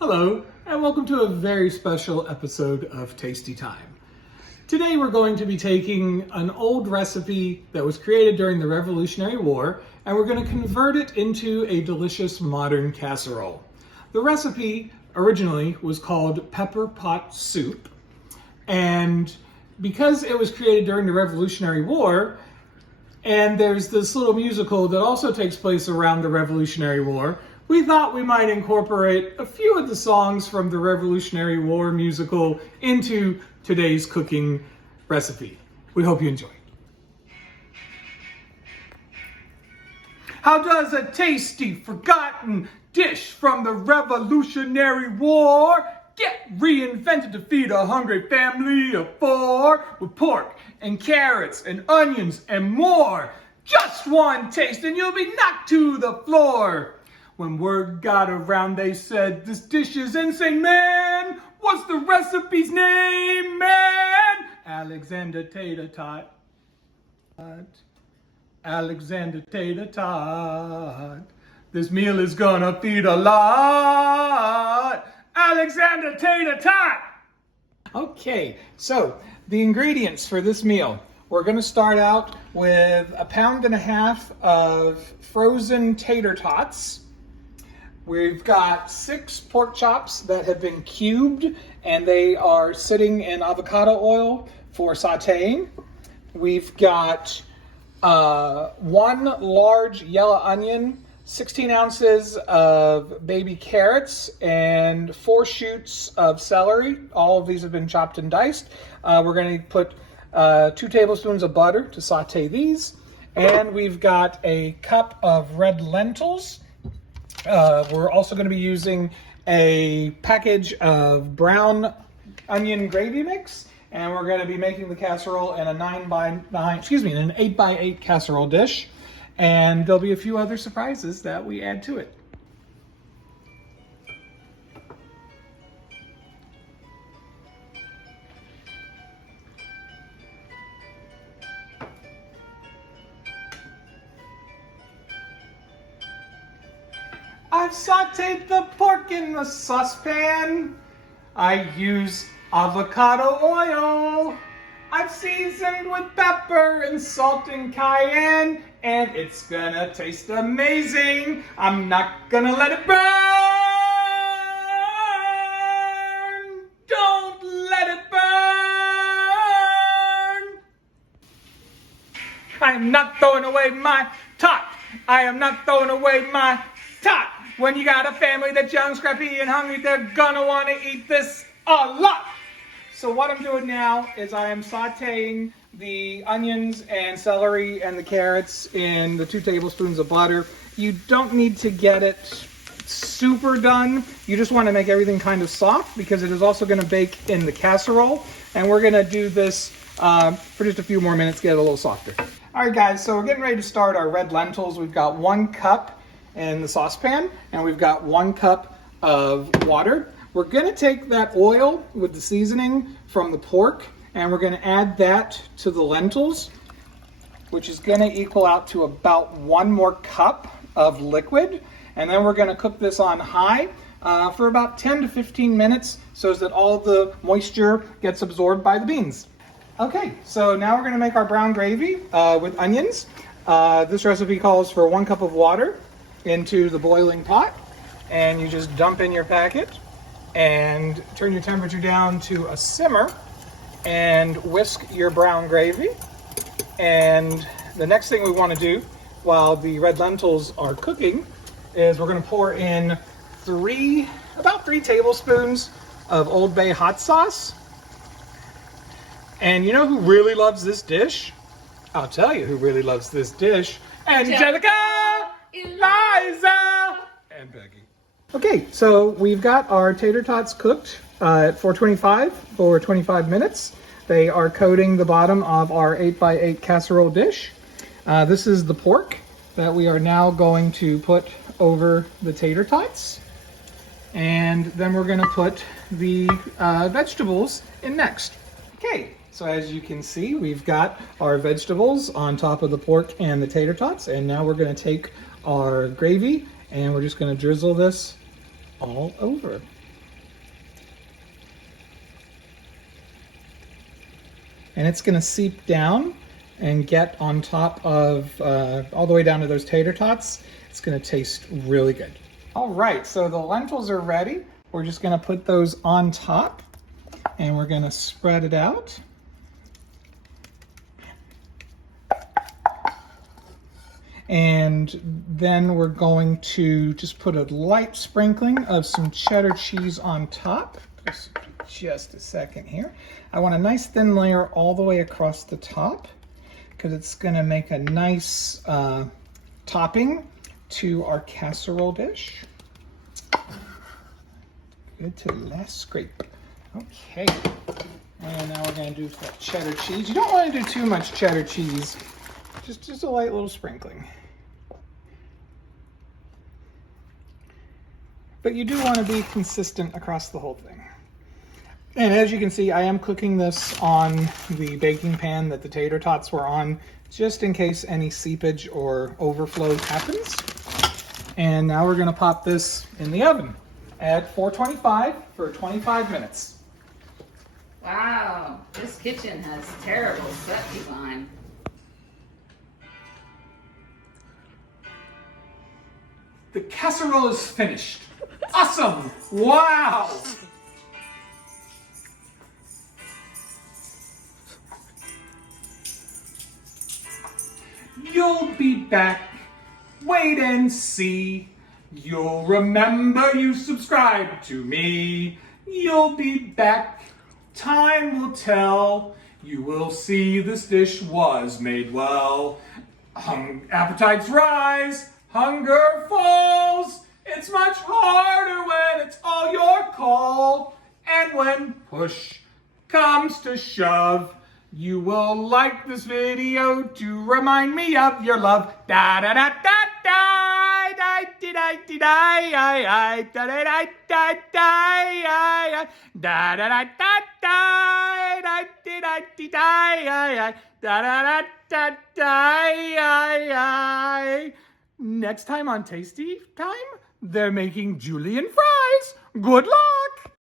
Hello, and welcome to a very special episode of Tasty Time. Today we're going to be taking an old recipe that was created during the Revolutionary War, and we're going to convert it into a delicious modern casserole. The recipe originally was called pepper pot soup, and because it was created during the Revolutionary War, and there's this little musical that also takes place around the Revolutionary War, we thought we might incorporate a few of the songs from the Revolutionary War musical into today's cooking recipe. We hope you enjoy. How does a tasty, forgotten dish from the Revolutionary War get reinvented to feed a hungry family of four with pork and carrots and onions and more? Just one taste and you'll be knocked to the floor. When word got around, they said, "This dish is insane, man. What's the recipe's name, man?" Alexander Tater Tot. Alexander Tater Tot. This meal is gonna feed a lot. Alexander Tater Tot. Okay, so the ingredients for this meal. We're gonna start out with 1.5 pounds of frozen tater tots. We've got 6 pork chops that have been cubed and they are sitting in avocado oil for sauteing. We've got 1 large yellow onion, 16 ounces of baby carrots, and 4 shoots of celery. All of these have been chopped and diced. We're going to put 2 tablespoons of butter to saute these. And we've got a cup of red lentils. We're also going to be using a package of brown onion gravy mix, and we're going to be making the casserole in an 8x8 casserole dish, and there'll be a few other surprises that we add to it. I've sauteed the pork in the saucepan. I use avocado oil. I've seasoned with pepper and salt and cayenne, and it's gonna taste amazing. I'm not gonna let it burn. Don't let it burn. I am not throwing away my tot. I am not throwing away my tot. When you got a family that's young, scrappy, and hungry, they're gonna want to eat this a lot. So what I'm doing now is I am sauteing the onions and celery and the carrots in the 2 tablespoons of butter. You don't need to get it super done. You just want to make everything kind of soft because it is also going to bake in the casserole. And we're going to do this for just a few more minutes, get it a little softer. All right, guys, so we're getting ready to start our red lentils. We've got 1 cup in the saucepan, and we've got 1 cup of water. We're gonna take that oil with the seasoning from the pork, and we're gonna add that to the lentils, which is gonna equal out to about 1 more cup of liquid. And then we're gonna cook this on high for about 10 to 15 minutes so that all the moisture gets absorbed by the beans. Okay, so now we're gonna make our brown gravy with onions. This recipe calls for 1 cup of water into the boiling pot, and you just dump in your packet and turn your temperature down to a simmer and whisk your brown gravy. And the next thing we want to do while the red lentils are cooking is we're going to pour in about 3 tablespoons of Old Bay hot sauce. And you know who really loves this dish? I'll tell you who really loves this dish. Angelica, Eliza, and Becky. Okay, so we've got our tater tots cooked at 425 for 25 minutes. They are coating the bottom of our 8x8 casserole dish. This is the pork that we are now going to put over the tater tots. And then we're going to put the vegetables in next. Okay, so as you can see, we've got our vegetables on top of the pork and the tater tots. And now we're going to take our gravy and we're just going to drizzle this all over. and it's going to seep down and get on top of all the way down to those tater tots. It's going to taste really good. All right, so the lentils are ready. We're just going to put those on top and we're going to spread it out. And then we're going to just put a light sprinkling of some cheddar cheese on top. Just a second here. I want a nice thin layer all the way across the top because it's going to make a nice topping to our casserole dish. Good to the last scrape. Okay. And now we're going to do that cheddar cheese. You don't want to do too much cheddar cheese. Just a light little sprinkling. But you do want to be consistent across the whole thing. And as you can see, I am cooking this on the baking pan that the tater tots were on, just in case any seepage or overflow happens. And now we're going to pop this in the oven at 425 for 25 minutes. Wow, this kitchen has terrible set design. The casserole is finished. Awesome! Wow! You'll be back. Wait and see. You'll remember you subscribed to me. You'll be back. Time will tell. You will see this dish was made well. Appetites rise. Hunger falls. It's much harder when it's all your call. And when push comes to shove, you will like this video to remind me of your love. Da da da da da da da da da da da da da da da da da da da da. Next time on Tasty Time, they're making julienne fries. Good luck!